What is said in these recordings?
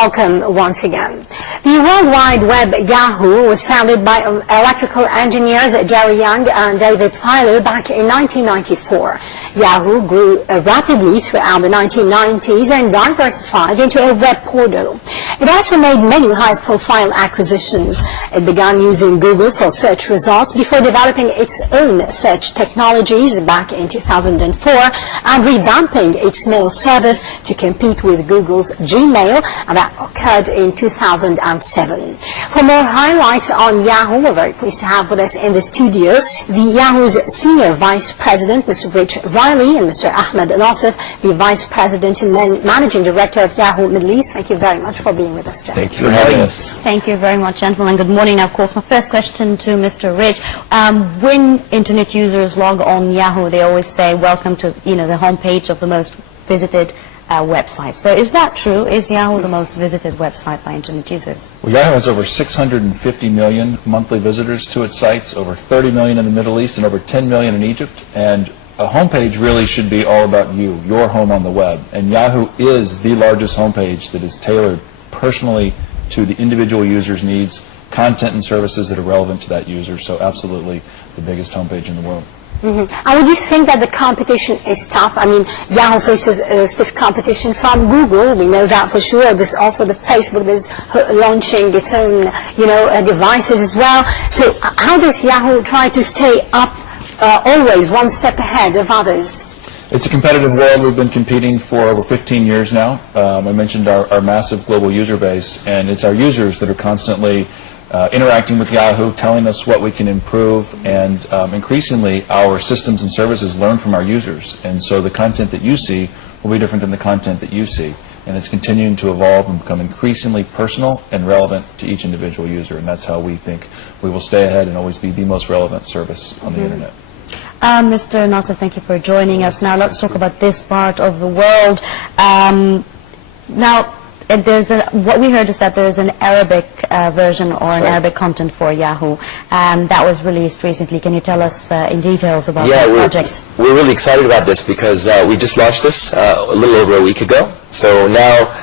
Welcome once again. The World Wide Web Yahoo was founded by electrical engineers Jerry Young and David Filo back in 1994. Yahoo grew rapidly throughout the 1990s and diversified into a web portal. It also made many high-profile acquisitions. It began using Google for search results before developing its own search technologies back in 2004 and revamping its mail service to compete with Google's Gmail, and that occurred in 2007. For more highlights on Yahoo, we're very pleased to have with us in the studio the Yahoo's Senior Vice President, Mr. Rich Riley, and Mr. Ahmed, the Vice President and Managing Director of Yahoo Middle East. Thank you very much for being with us, gentlemen. Thank you for having us. Thank you very much, gentlemen. Good morning. Now, of course, my first question to Mr. Rich. When Internet users log on Yahoo, they always say, welcome to the homepage of the most visited website. So is that true? Is Yahoo the most visited website by Internet users? Well, Yahoo has over 650 million monthly visitors to its sites, over 30 million in the Middle East, and over 10 million in Egypt. And a homepage really should be all about you, your home on the web. And Yahoo is the largest homepage that is tailored personally to the individual user's needs, content and services that are relevant to that user. So absolutely the biggest homepage in the world. Mm-hmm. And would you think that the competition is tough? I mean, Yahoo faces stiff competition from Google. We know that for sure. There's also the Facebook that's launching its own, devices as well. So how does Yahoo try to stay up always one step ahead of others? It's a competitive world. We've been competing for over 15 years now. I mentioned our massive global user base, and it's our users that are constantly interacting with Yahoo, telling us what we can improve, and increasingly our systems and services learn from our users. And so the content that you see will be different than the content that you see. And it's continuing to evolve and become increasingly personal and relevant to each individual user. And that's how we think we will stay ahead and always be the most relevant service on the Internet. Mr. Nassef, thank you for joining us. Now let's talk about this part of the world. Now, what we heard is that there is an Arabic version or an Arabic content for Yahoo that was released recently. Can you tell us in details about that project? We're really excited about this because we just launched this a little over a week ago. So now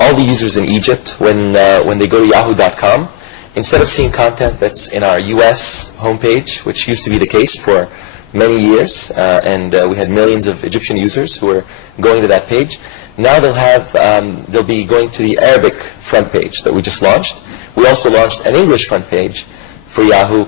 all the users in Egypt, when they go to yahoo.com, instead of seeing content that's in our US homepage, which used to be the case for many years, and we had millions of Egyptian users who were going to that page. Now they'll be going to the Arabic front page that we just launched. We also launched an English front page for Yahoo.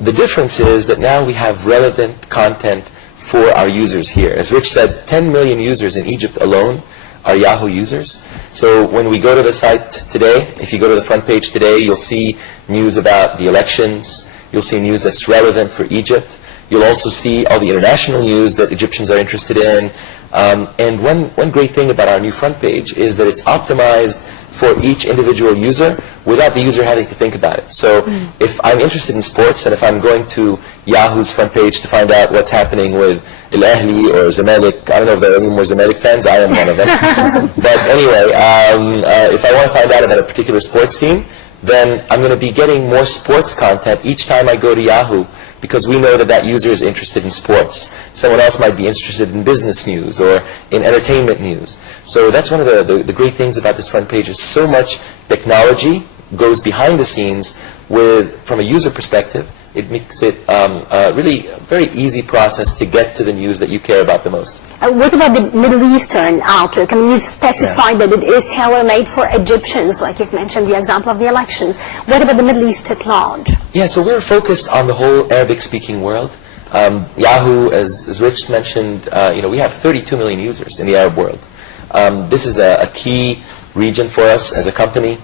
The difference is that now we have relevant content for our users here. As Rich said, 10 million users in Egypt alone are Yahoo users. So when we go to the site today, if you go to the front page today, you'll see news about the elections. You'll see news that's relevant for Egypt. You'll also see all the international news that Egyptians are interested in. And one great thing about our new front page is that it's optimized for each individual user without the user having to think about it. So if I'm interested in sports and if I'm going to Yahoo's front page to find out what's happening with Al Ahly or Zamalek, I don't know if there are any more Zamalek fans, I am one of them. But anyway, if I want to find out about a particular sports team, then I'm going to be getting more sports content each time I go to Yahoo, because we know that that user is interested in sports. Someone else might be interested in business news or in entertainment news. So that's one of the great things about this front page is so much technology goes behind the scenes from a user perspective. It makes it really a very easy process to get to the news that you care about the most. What about the Middle Eastern outlook? I mean, you've specified that it is tailor-made for Egyptians, like you've mentioned the example of the elections. What about the Middle East at large? Yeah, so we're focused on the whole Arabic-speaking world. Yahoo, as Rich mentioned, we have 32 million users in the Arab world. This is a key region for us as a company.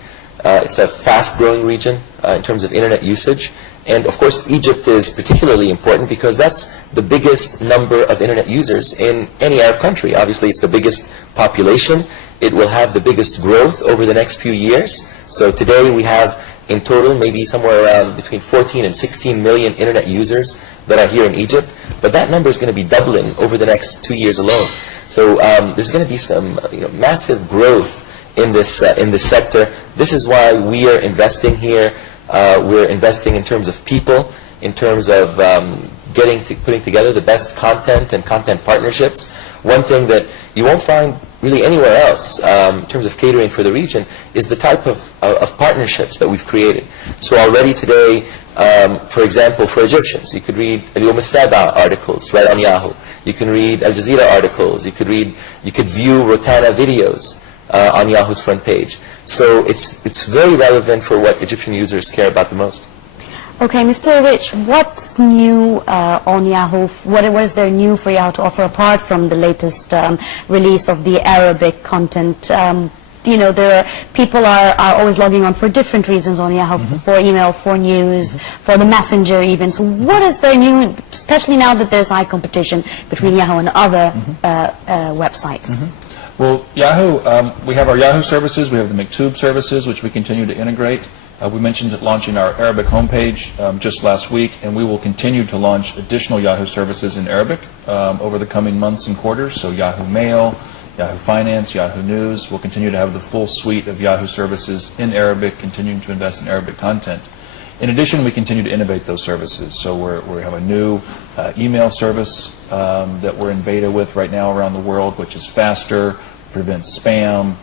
It's a fast-growing region in terms of internet usage. And of course, Egypt is particularly important because that's the biggest number of internet users in any Arab country. Obviously, it's the biggest population. It will have the biggest growth over the next few years. So today we have in total maybe somewhere around between 14 and 16 million internet users that are here in Egypt. But that number is going to be doubling over the next 2 years alone. So there's going to be some massive growth in this sector. This is why we are investing here. We're investing in terms of people, in terms of putting together the best content and content partnerships. One thing that you won't find really anywhere else in terms of catering for the region is the type of partnerships that we've created. So already today, for example, for Egyptians, you could read Al-Yom Al-Saba articles right on Yahoo. You can read Al Jazeera articles. You could view Rotana videos on Yahoo's front page. So it's very relevant for what Egyptian users care about the most. Okay, Mr. Rich, what's new on Yahoo? What is there new for Yahoo to offer apart from the latest release of the Arabic content? You know, people are always logging on for different reasons on Yahoo, for email, for news, for the messenger even. So what is there new, especially now that there's high competition between Yahoo and other websites? Well, Yahoo, we have our Yahoo services, we have the Maktub services, which we continue to integrate. We mentioned launching our Arabic homepage just last week, and we will continue to launch additional Yahoo services in Arabic over the coming months and quarters. So Yahoo Mail, Yahoo Finance, Yahoo News. We'll continue to have the full suite of Yahoo services in Arabic, continuing to invest in Arabic content. In addition, we continue to innovate those services. So we have a new email service that we're in beta with right now around the world, which is faster, prevents spam,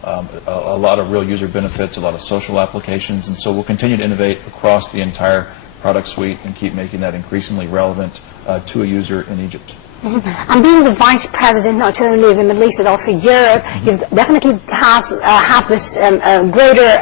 a lot of real user benefits, a lot of social applications, and so we'll continue to innovate across the entire product suite and keep making that increasingly relevant to a user in Egypt. And being the vice president not only of the Middle East but also Europe, you definitely have this greater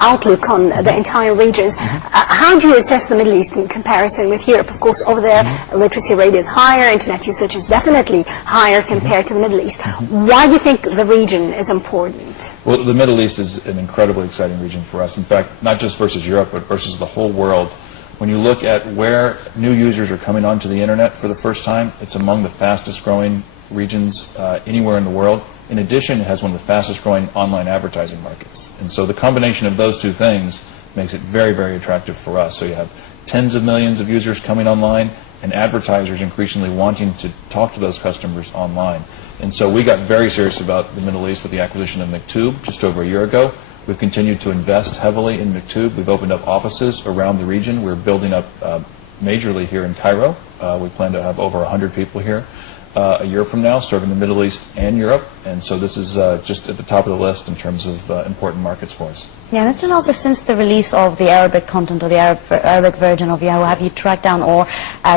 outlook on the entire regions. How do you assess the Middle East in comparison with Europe? Of course, over there, literacy rate is higher, internet usage is definitely higher compared to the Middle East. Why do you think the region is important? Well, the Middle East is an incredibly exciting region for us. In fact, not just versus Europe, but versus the whole world. When you look at where new users are coming onto the internet for the first time, it's among the fastest growing regions anywhere in the world. In addition, it has one of the fastest growing online advertising markets. And so the combination of those two things makes it very, very attractive for us. So you have tens of millions of users coming online and advertisers increasingly wanting to talk to those customers online. And so we got very serious about the Middle East with the acquisition of Maktub just over a year ago. We've continued to invest heavily in Maktub. We've opened up offices around the region. We're building up majorly here in Cairo. We plan to have over 100 people here a year from now, serving the Middle East and Europe. And so this is just at the top of the list in terms of important markets for us. Yeah, Mr. Nassef, since the release of the Arabic content or the Arabic version of Yahoo, have you tracked down or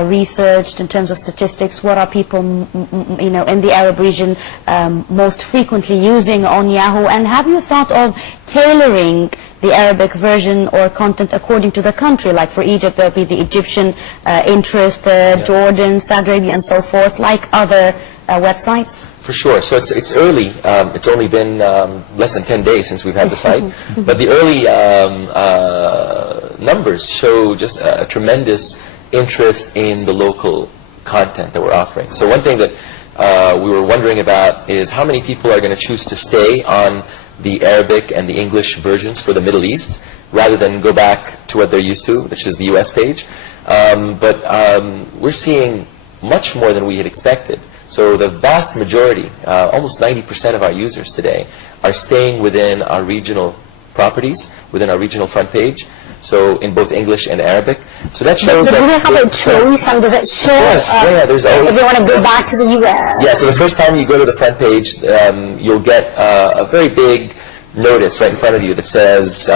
researched in terms of statistics what are people, you know, in the Arab region most frequently using on Yahoo? And have you thought of tailoring the Arabic version or content according to the country? Like for Egypt, there'll be the Egyptian interest, Jordan, Saudi Arabia, and so forth, like other websites? For sure. So it's early. It's only been less than 10 days since we've had the site. But the early numbers show just a tremendous interest in the local content that we're offering. So one thing that we were wondering about is how many people are going to choose to stay on the Arabic and the English versions for the Middle East rather than go back to what they're used to, which is the US page. But we're seeing much more than we had expected. So the vast majority, almost 90% of our users today, are staying within our regional properties, within our regional front page, so in both English and Arabic. So that shows do they have a choice? And does it show there's always, if they want to go back to the US? Yeah, so the first time you go to the front page, you'll get a very big notice right in front of you that says,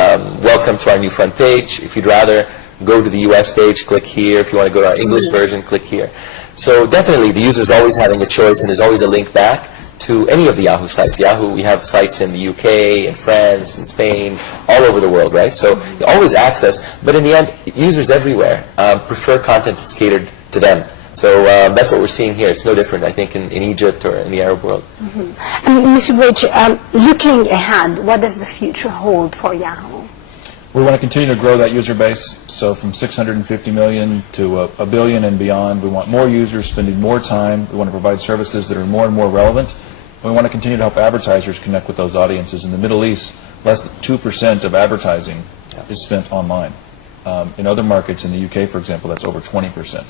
welcome to our new front page. If you'd rather go to the US page, click here. If you want to go to our English version, click here. So definitely the user is always having a choice, and there's always a link back to any of the Yahoo sites. Yahoo, we have sites in the UK, in France, in Spain, all over the world, right? So always access, but in the end, users everywhere prefer content that's catered to them. So that's what we're seeing here. It's no different, I think, in Egypt or in the Arab world. Mr. Rich, looking ahead, what does the future hold for Yahoo? We want to continue to grow that user base, so from 650 million to a billion and beyond. We want more users spending more time. We want to provide services that are more and more relevant. And we want to continue to help advertisers connect with those audiences. In the Middle East, less than 2% of advertising is spent online. In other markets, in the UK, for example, that's over 20%.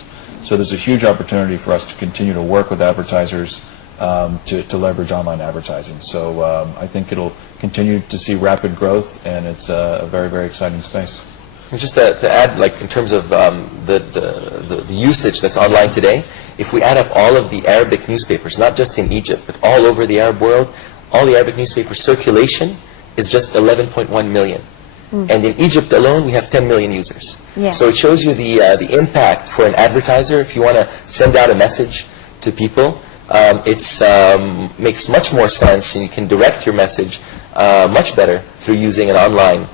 So there's a huge opportunity for us to continue to work with advertisers to leverage online advertising. So I think it'll continue to see rapid growth, and it's a very, very exciting space. And just to add, like in terms of the usage that's online today, if we add up all of the Arabic newspapers, not just in Egypt, but all over the Arab world, all the Arabic newspaper circulation is just 11.1 million. And in Egypt alone, we have 10 million users. Yeah. So it shows you the impact for an advertiser. If you want to send out a message to people, it makes much more sense, and you can direct your message much better through using an online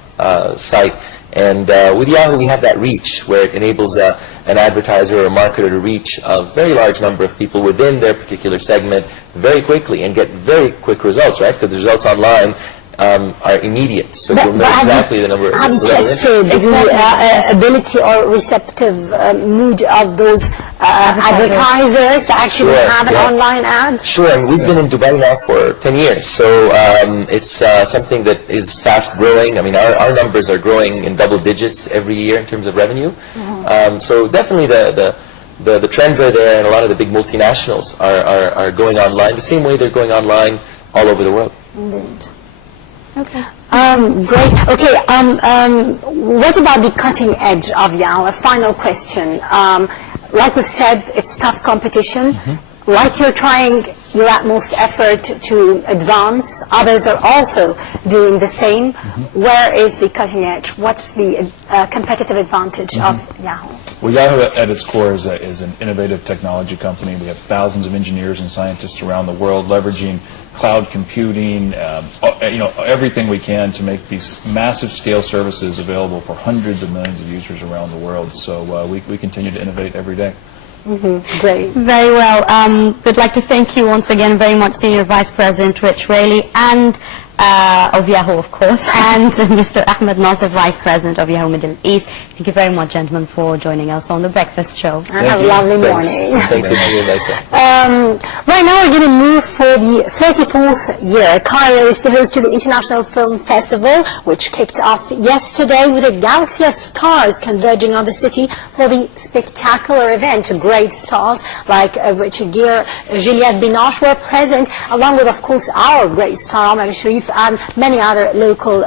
site. And with Yahoo, we have that reach where it enables an advertiser or a marketer to reach a very large number of people within their particular segment very quickly and get very quick results, right? Because the results online are immediate, so you'll know exactly the number. Have you tested the ability or receptive mood of those advertisers to actually have an online ad? Sure, and we've been in Dubai now for 10 years, so it's something that is fast growing. I mean, our numbers are growing in double digits every year in terms of revenue. So definitely the trends are there, and a lot of the big multinationals are going online the same way they're going online all over the world. Indeed. Okay. Great. Okay. What about the cutting edge of Yahoo? A final question. Like we've said, it's tough competition. Like you're trying your utmost effort to advance, others are also doing the same. Where is the cutting edge? What's the competitive advantage of Yahoo? Well, Yahoo at its core is an innovative technology company. We have thousands of engineers and scientists around the world leveraging cloud computing, everything we can to make these massive scale services available for hundreds of millions of users around the world. So we continue to innovate every day. Great. Very well. We'd like to thank you once again very much, Senior Vice President Rich Raley, and of Yahoo, of course, and Mr. Ahmed Nassef, Vice President of Yahoo Middle East. Thank you very much, gentlemen, for joining us on The Breakfast Show. And have a lovely morning. Thanks for being nice. Right now, we're going to move for the 34th year. Cairo is the host to the International Film Festival, which kicked off yesterday with a galaxy of stars converging on the city for the spectacular event. Great stars like Richard Gere, Juliette Binoche were present, along with, of course, our great star, Ahmed and many other local